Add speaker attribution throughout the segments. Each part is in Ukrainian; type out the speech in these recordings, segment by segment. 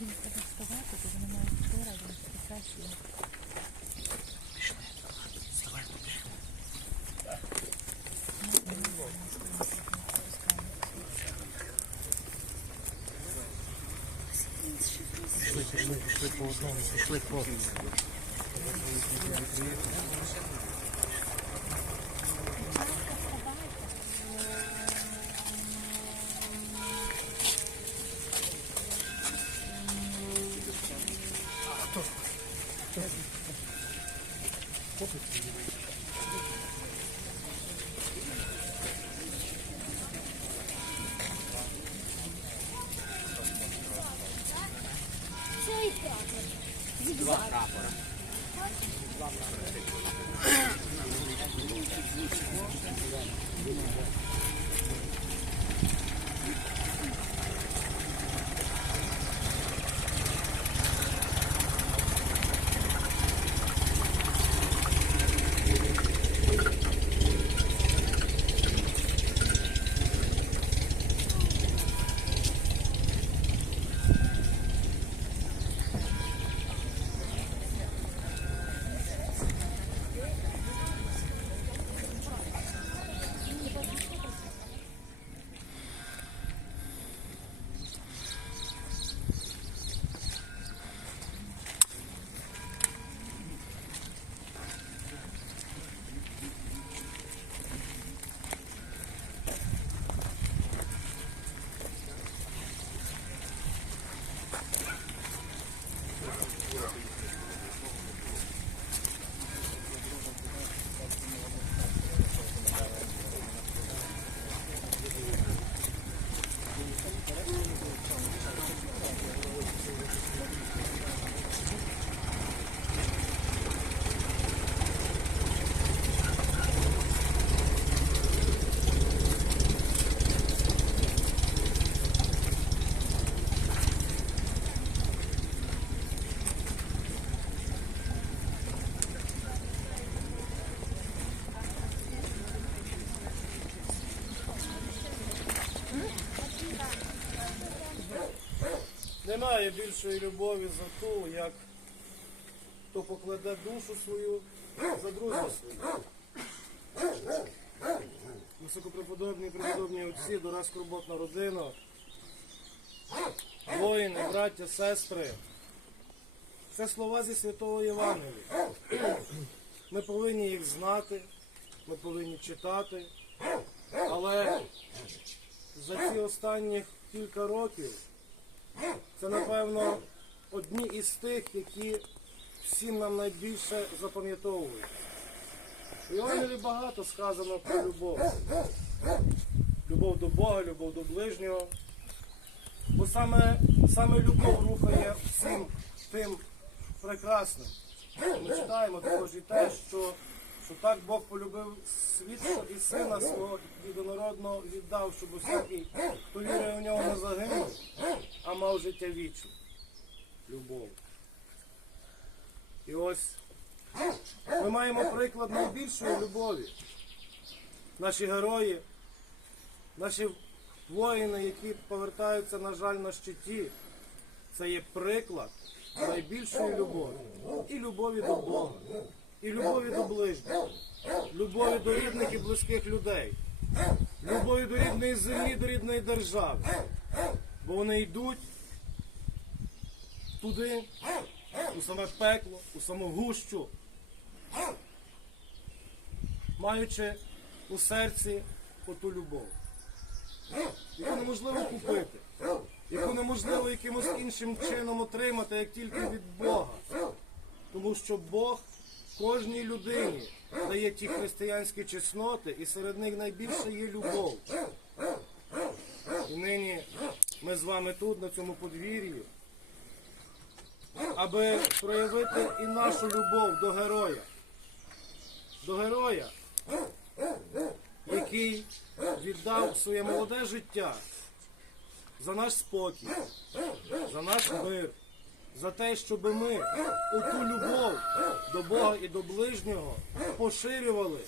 Speaker 1: Він буде вставати, то вони мають вчора, він процесію.
Speaker 2: Пішли, пішли, пішли по одному, пішли по.
Speaker 3: Цей прапор. Зігзаг.
Speaker 4: Немає більшої любові за ту, як хто покладе душу свою за друзів своїх. Високопреподобні, преподобні отці, дора скорботна родина, воїни, браття, сестри. Це слова зі Святого Євангелія. Ми повинні їх знати, ми повинні читати, але за ці останні кілька років це, напевно, одні із тих, які всім нам найбільше запам'ятовують. У Євангелії багато сказано про любов. Любов до Бога, любов до ближнього. Бо саме, саме любов рухає всім тим прекрасним. Ми читаємо також і те, що, що так Бог полюбив світ, що і сина свого єдинородного віддав, щоб усякий, хто вірує в нього, не загинув, а мав життя вічне. Любов. І ось ми маємо приклад найбільшої любові. Наші герої, наші воїни, які повертаються, на жаль, на щиті, це є приклад найбільшої любові. І любові до Бога, і любові до ближніх, любові до рідних і близьких людей, любові до рідної землі, до рідної держави. Бо вони йдуть туди, у саме пекло, у саму гущу, маючи у серці оту любов, яку неможливо купити, яку неможливо якимось іншим чином отримати, як тільки від Бога. Тому що Бог кожній людині дає ті християнські чесноти, і серед них найбільше є любов. І нині ми з вами тут, на цьому подвір'ї, аби проявити і нашу любов до героя. До героя, який віддав своє молоде життя за наш спокій, за наш мир, за те, щоб ми оту любов до Бога і до ближнього поширювали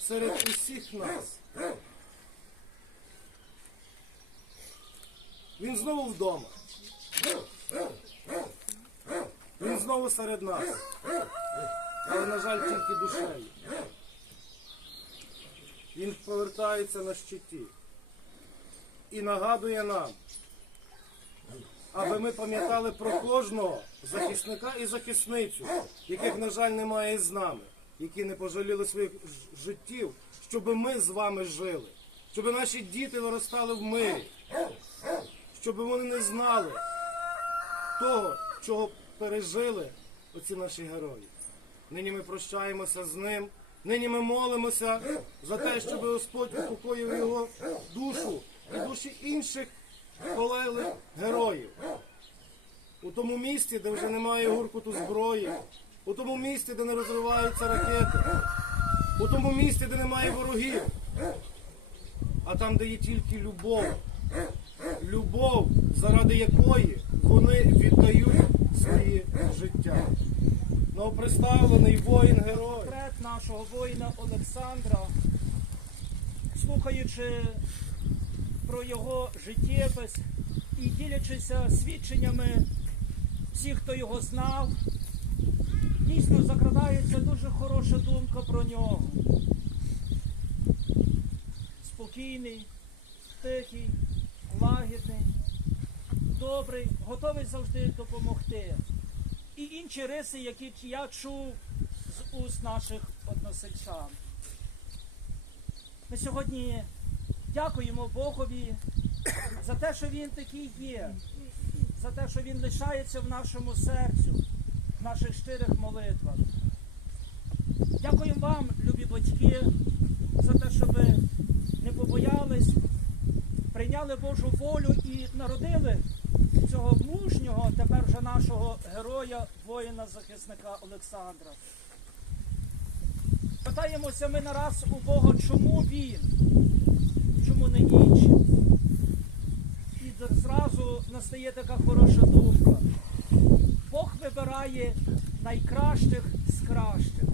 Speaker 4: серед усіх нас. Він знову вдома. Він знову серед нас. Але, на жаль, тільки душею. Він повертається на щиті і нагадує нам, аби ми пам'ятали про кожного захисника і захисницю, яких, на жаль, немає з нами, які не пожаліли своїх життів, щоб ми з вами жили, щоб наші діти виростали в мирі, щоб вони не знали того, чого пережили оці наші герої. Нині ми прощаємося з ним. Нині ми молимося за те, щоб Господь упокоїв його душу і душі інших полеглих героїв. Тому місці, де вже немає гуркоту зброї, у тому місці, де не розвиваються ракети, у тому місці, де немає ворогів, а там, де є тільки любов. Любов, заради якої вони віддають свої життя. Новоприставлений воїн-герой.
Speaker 5: портрет нашого воїна Олександра, слухаючи про його життєпис і ділячися свідченнями всіх, хто його знав, дійсно закрадається дуже хороша думка про нього. Спокійний, тихий, лагідний, добрий, готовий завжди допомогти. І інші риси, які я чув з уст наших односельчан. Ми сьогодні дякуємо Богові за те, що Він такий є, за те, що Він лишається в нашому серцю, в наших щирих молитвах. Дякуємо вам, любі батьки, за те, що ви не побоялись, прийняли Божу волю і народили цього мужнього, тепер вже нашого героя, воїна-захисника Олександра. Питаємося ми нараз у Бога, чому він, чому не інші. І зразу настає така хороша думка. Бог вибирає найкращих з кращих.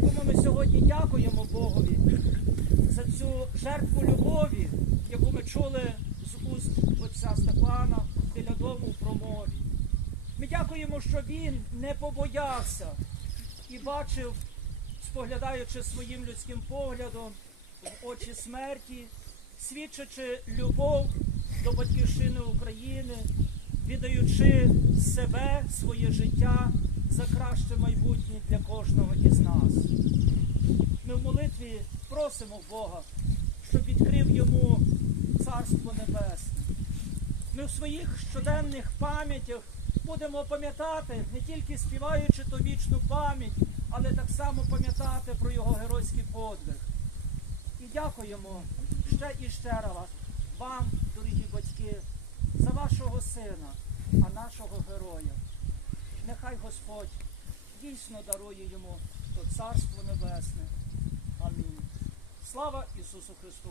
Speaker 5: Тому ми сьогодні дякуємо Богові за цю жертву любові, яку ми чули з уст отця Степана біля дому в промові. Ми дякуємо, що він не побоявся і бачив, споглядаючи своїм людським поглядом в очі смерті, свідчачи любов до батьківщини України, віддаючи себе, своє життя за краще майбутнє для кожного із нас. Ми в молитві просимо Бога, щоб відкрив йому Царство Небесне. Ми в своїх щоденних пам'ятях будемо пам'ятати, не тільки співаючи ту вічну пам'ять, але так само пам'ятати про його геройський подвиг. І дякуємо ще і ще раз вам, дорогі батьки, за вашого сина, а нашого героя. Нехай Господь дійсно дарує йому то Царство Небесне. Амінь. Слава Ісусу Христу!